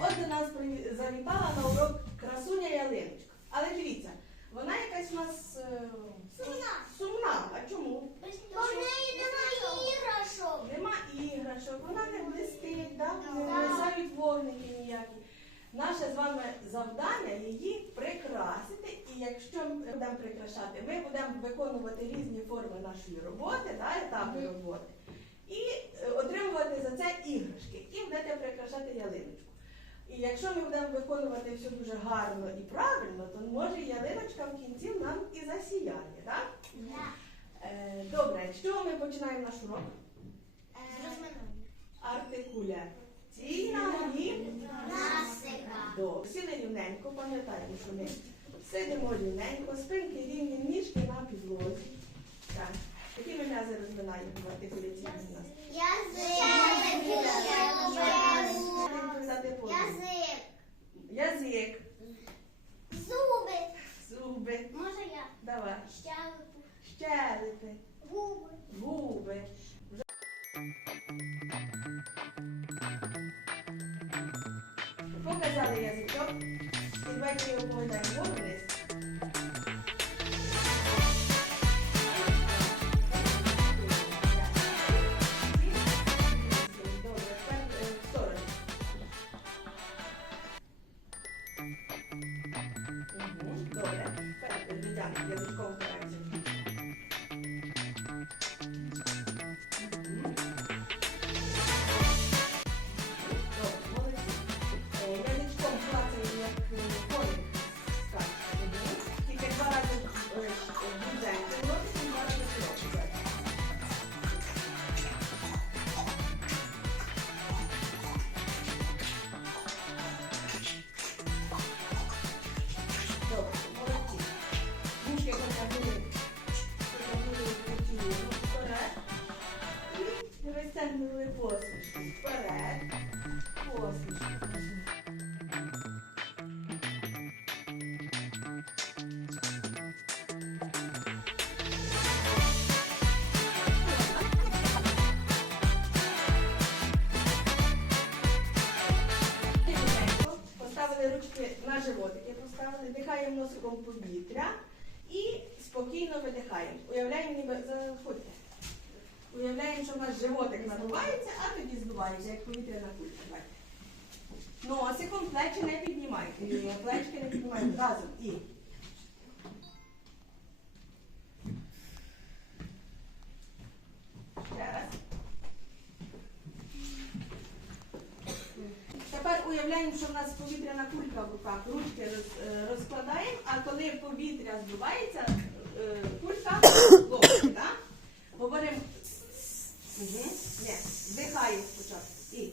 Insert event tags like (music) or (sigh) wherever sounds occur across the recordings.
От до нас завітала на урок красуня ялиночка. Але дивіться, вона якась у нас е, Сумна. сумна. А чому? Бо в неї немає іграшок. Нема іграшок, вона не блистить, да? не Да. вогники ніякі. Наше з вами завдання її прикрасити, і якщо ми будемо прикрашати, ми будемо виконувати різні форми нашої роботи, да, етапи роботи, і е, отримувати за це іграшки, і будете прикрашати ялиночку. І якщо ми будемо виконувати все дуже гарно і правильно, то може ялиночка в кінці нам і засіяє. Так? Е, добре, з чого ми починаємо наш урок? З розминання. Артикуляційна і Насика. до. Сіли рівненько, пам'ятаємо, що ми сидимо рівненько, спинки рівні, ніжки на підлозі. Так. Які ми м'язи розминаємо в артикуляційній у нас? Язик. Язик, Зуби. зуби, Може я? давай, Щелепу. щелепи, Губи. губи. Показали язичок. І давайте його погойдаємо вгору на животики, поставили, дихаємо носиком повітря і спокійно видихаємо. Уявляємо, ніби заходьте. Уявляємо, що в нас животик надувається, а тоді здувається, як повітряна кулька. Давайте. Носиком плечі не піднімайте. Плечки не піднімайте. Разом. І. Ще раз. Тепер уявляємо, що в нас повітряна кулька в руках, ручки е, розкладаємо, а коли повітря здувається, е, кулька (coughs) лопає, так? Говоримо. Угу. Ні, вдихаємо спочатку. І.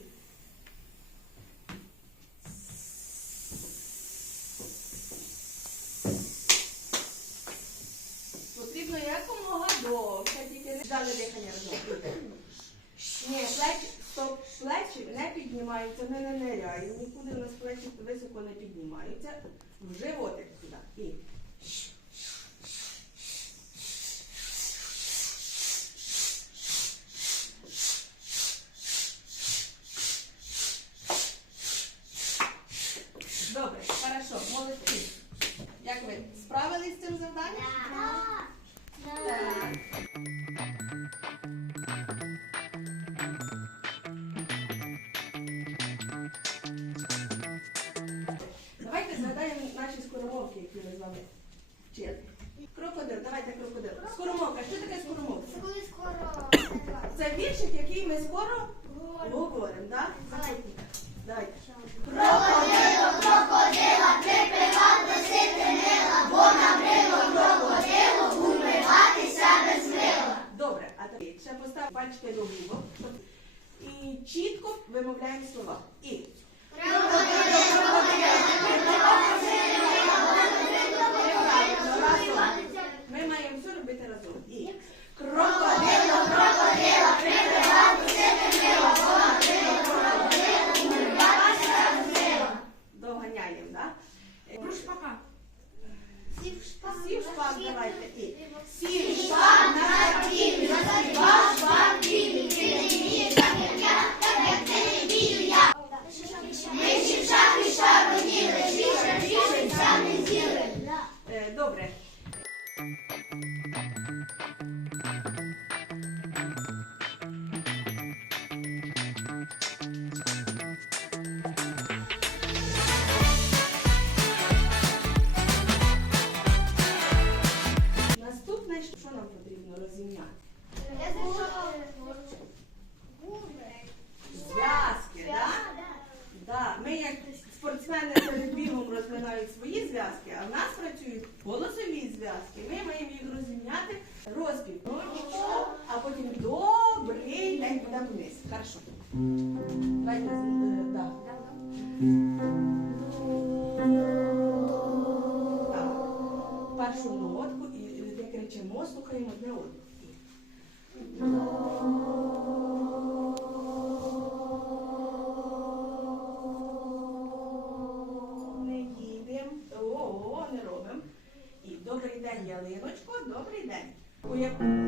Потрібно якомога довше, тільки не дали дихання разом. Ні, плечі, стоп, плечі не піднімаються, ми не ниряємо, нікуди у нас плечі високо не піднімаються. В животик сюди. І. наші скоромовки, які ми з вами вчили. Крокодил, давайте крокодил. Скоромовка, що таке скоромовка? Коли скоро. Це віршик, який ми скоро говоримо, так? Давайте. Крокодило, крокодила, припливав до сити мила, бо набрило крокодилу умиватися без мила. Добре, а тепер ще поставимо пальчики до губок. І чітко вимовляємо слова. І. Крокодило, крокодила, припливав до сити мила, бо набрило Неправильно, разом. крокодилу Ми маємо все робити разом. І. Крокодило, крокодила, припливав до сити мила, бо набрило крокодилу умиватися без мила. Доганяємо, так? Кружпака. Сів шпан давайте. І. Сів шпан на Ручку, а потім добрий день подам вниз. Хорошо. Давайте е, да. Так. Першу нотку і де кричимо, слухаємо одне одне. Yeah.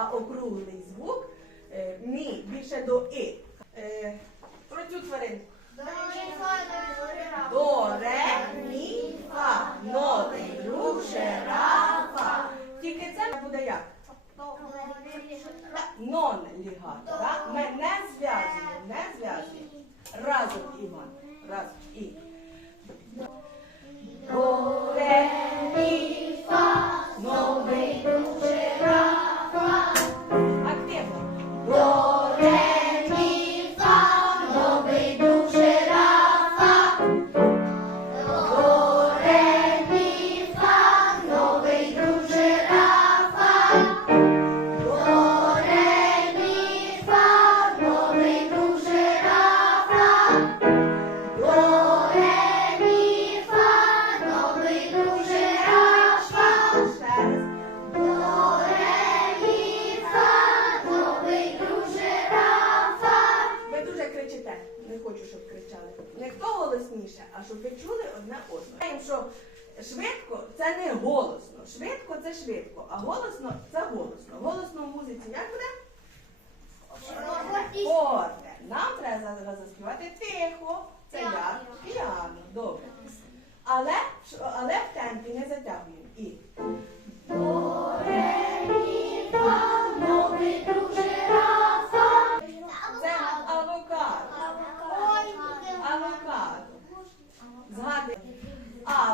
а округлий звук е, ні більше до І. Е, про цю тваринку. До ре, мі, фа, нотий друг, жирафа. Тільки це буде як? Нон лігато. Ми не зв'язуємо, не зв'язуємо. Разом, Іван. Разом. І. До ре, мі, фа, новий.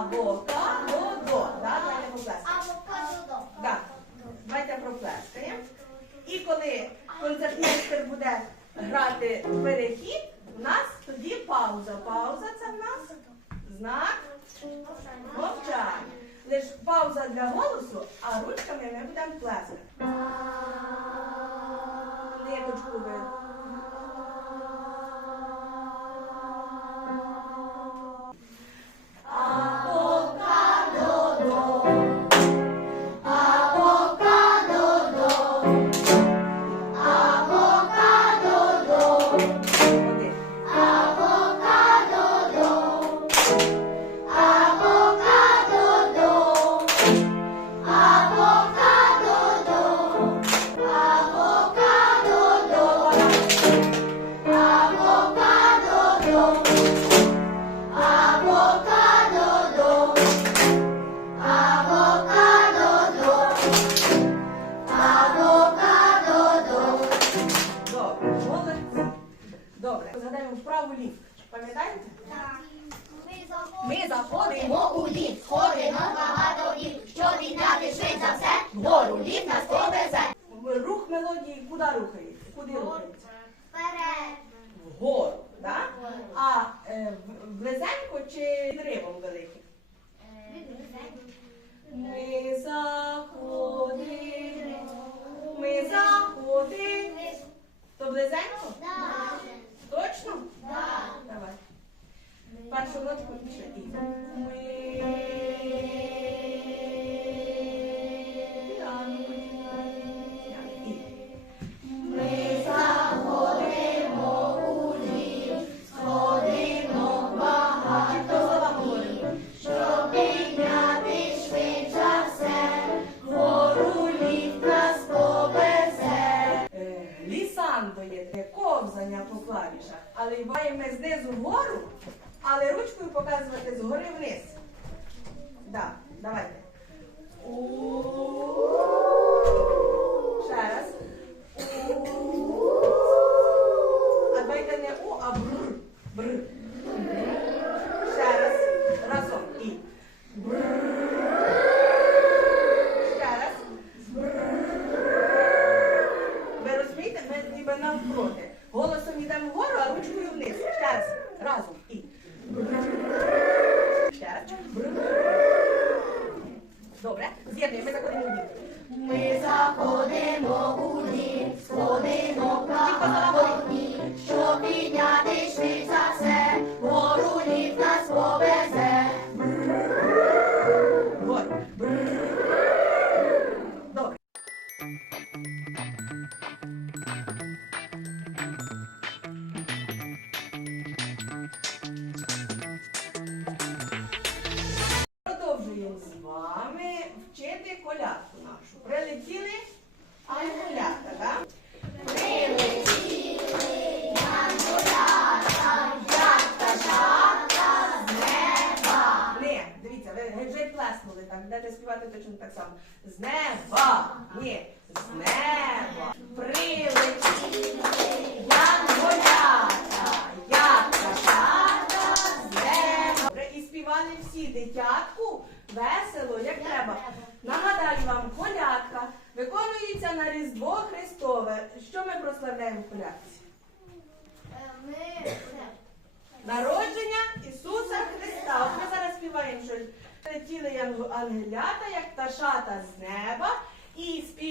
Авокадо. Авокадо. Давайте проплескаємо. І коли концертмейстер буде грати перехід, у нас тоді пауза. Пауза це в нас знак мовчання. Лише пауза для голосу, а ручками ми будемо плескати. Один. То близенько? Да. Точно? Так. Давай. Першу нотку пішли. Ми. але й буваємо знизу вгору, але ручкою показувати згори вниз. Так, да, давайте.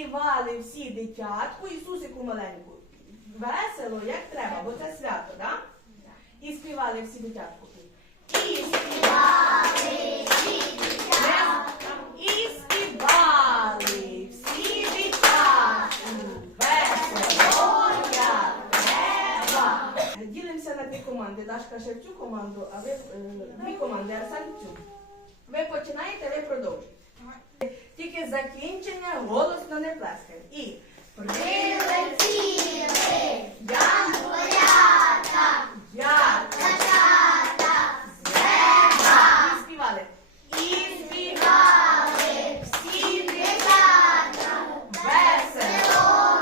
співали всі дитятку, Ісусику маленьку. Весело, як треба, бо це свято, так? Да? І співали всі дитятку. І співали всі дитятку. І співали всі дитятку. Весело, як. Ділимося на дві команди. Дашка ще в цю команду, а ви е, дві команди, Арсен в цю. Ви починаєте, ви продовжуєте. Тільки закінчення голосно не плескає. І Прилетіли янголята, я, пташата, і співали. І співали всі дівчата весело,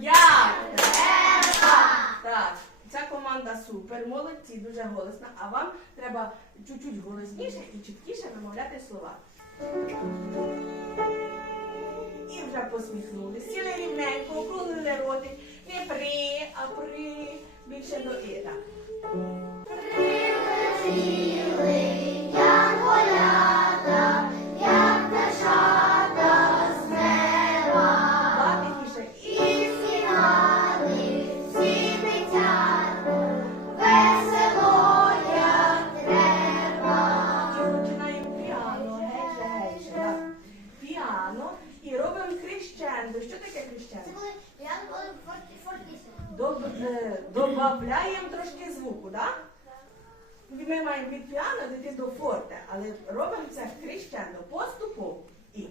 як треба. Так, ця команда супер, молодці, дуже голосна. А вам треба чуть-чуть голосніше і чіткіше вимовляти слова. І вже посміхнули. Сіли рівненько, округлили роти. Не при, а при. Більше до і. Так. прилетіли Добавляємо трошки звуку, так? Ми маємо від піано дійти до форте, але робимо це хрещено поступово. І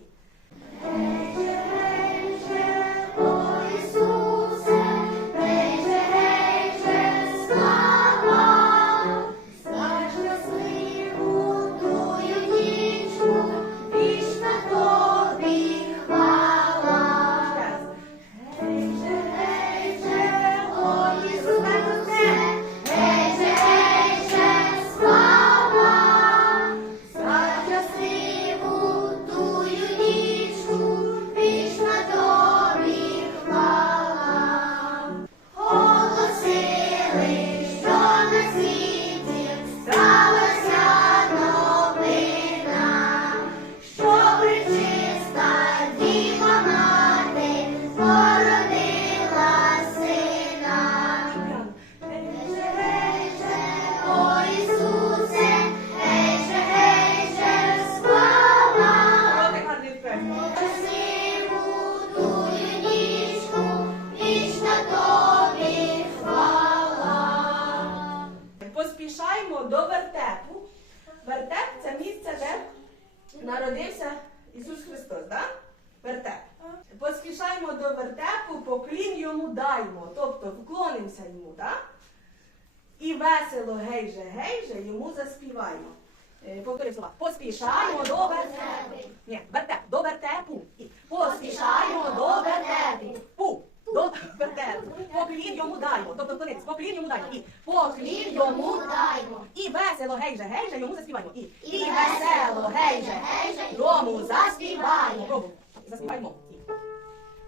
Поклін йому даймо. Тобто вклонитись. Поклін йому даймо. І поклін йому даймо. І весело гейже, гейже йому заспіваємо. І, І весело, гейже, гейже, йому заспіваємо. Пробуй. Заспіваємо. І.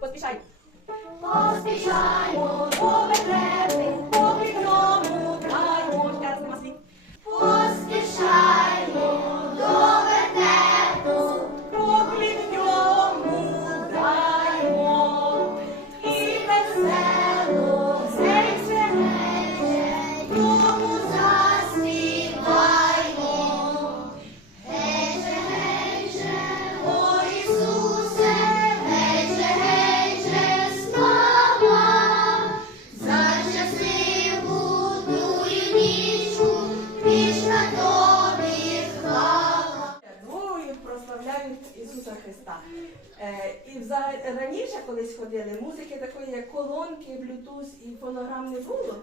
Поспішаємо. Поспішаймо до і взагалі раніше колись ходили, музики такої, як колонки, блютуз і фонограм не було.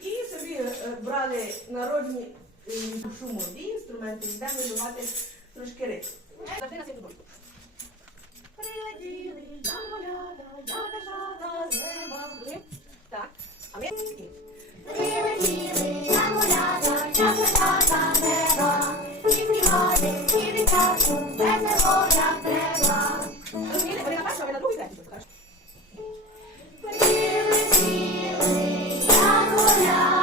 І собі е, брали народні е, шумові інструменти і малювати трошки ритм. Прилетіли, янголята, янголята, з неба. Ми- Так, а ми Прилетіли, і. Прилетіли янголята, янголята неба, і і вітати, весело, як треба. Розумієте, ви на першому, ви на другий версію покажете. Прилетіли янголята,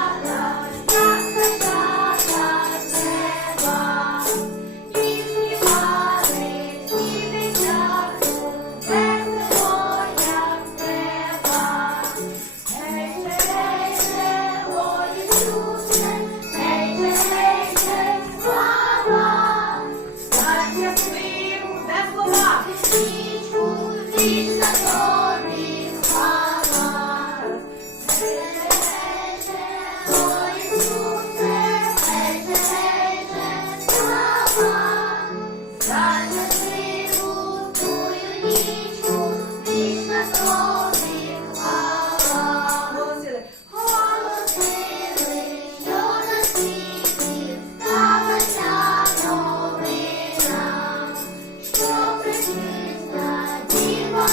чиста діва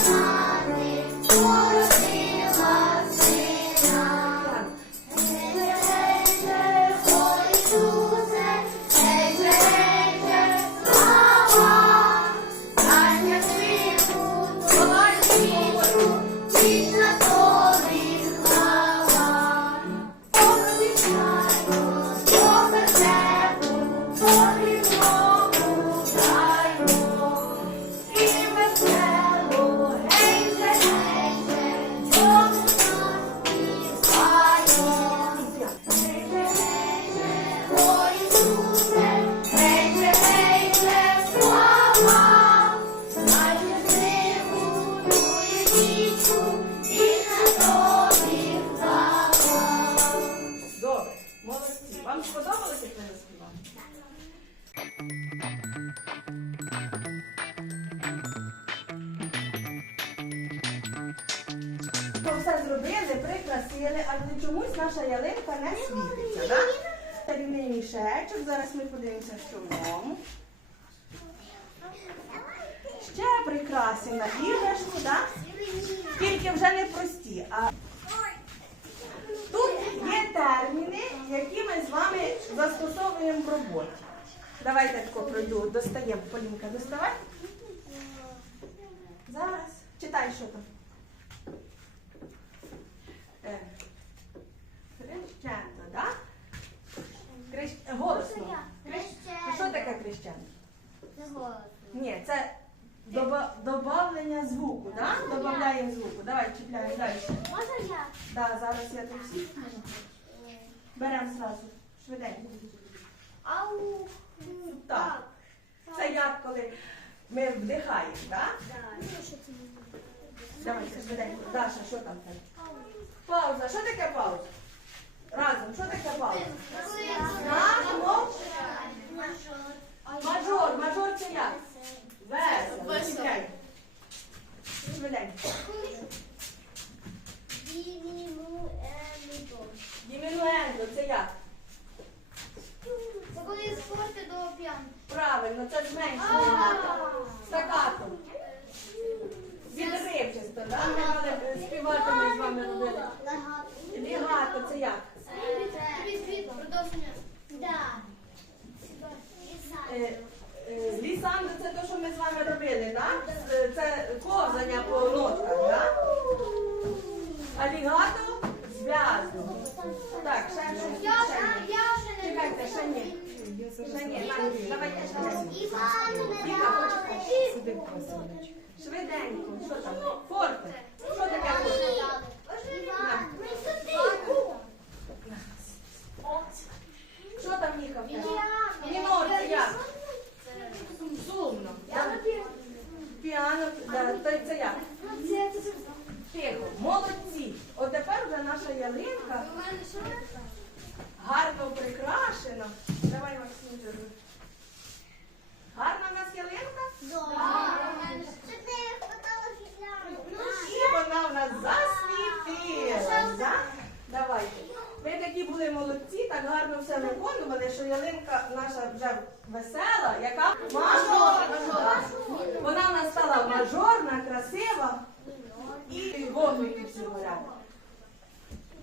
ялинка не світиться, так? Чарівний мішечок, зараз ми подивимося, що в ньому. Ще прикрасимо на іграшку, так? Тільки вже не прості, а Тут є терміни, які ми з вами застосовуємо в роботі. Давайте тако пройду, достаємо. Полінка, доставай. Зараз. Читай, що там. Е, Крещендо, так? Крещ... Голосно. Крещ- Що таке крещендо? Ні, це доба... добавлення звуку, так? Добавляємо звуку. Давай, чіпляємо далі. Можна я? Да, зараз я тут всі. Беремо зразу. Швиденько. Ау. Так. Це як коли ми вдихаємо, так? Давайте швиденько. Даша, що там в тебе? Пауза. Що таке пауза? Разом, що таке пауза? Знак, мов. Мажор. Мажор це як? Весело. Чіпляй. Швиденько. Дімінуендо, це як? Це коли спорти до п'ян. Правильно, це зменшення. Стакатом. Відривчисто, так? Ми мали співати, ми з вами робили. Лігато, це як? Продовження. Е, е, Лісандо це те, що ми з вами робили, так? Е, Це ковзання по нотках, так? А лігато зв'язно. Так, ще Чекайте, ще ні. Ні. Іван, Віка, почекай. Швиденько, що там? Форте. Що таке форте? Що там Ніка в? Мінор, це як? Сумно. Піано, це як? Тихо. Молодці. От тепер вже наша ялинка гарно прикрашена. Давай, Максим, держи. Гарна в нас ялинка? І вона в нас засвітилась. да? Давайте. Ви були молодці, так гарно все виконували, що ялинка наша вже весела, яка мажорна. Вона в нас стала мажорна, красива і вогники всі горять.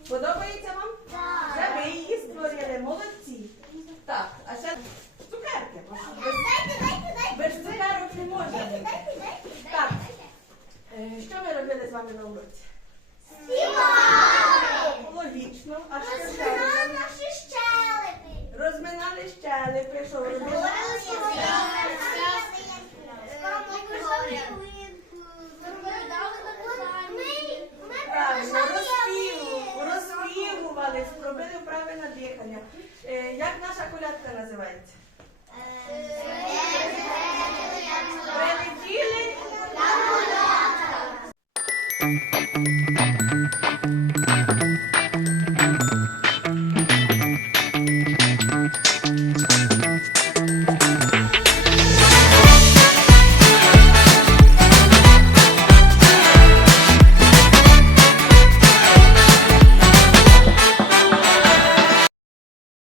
Подобається вам? Це ви її створили, молодці. Так, а ще цукерки. ж Без, без цукерок не можна. Так, е, що ми робили з вами на уроці? Логічно,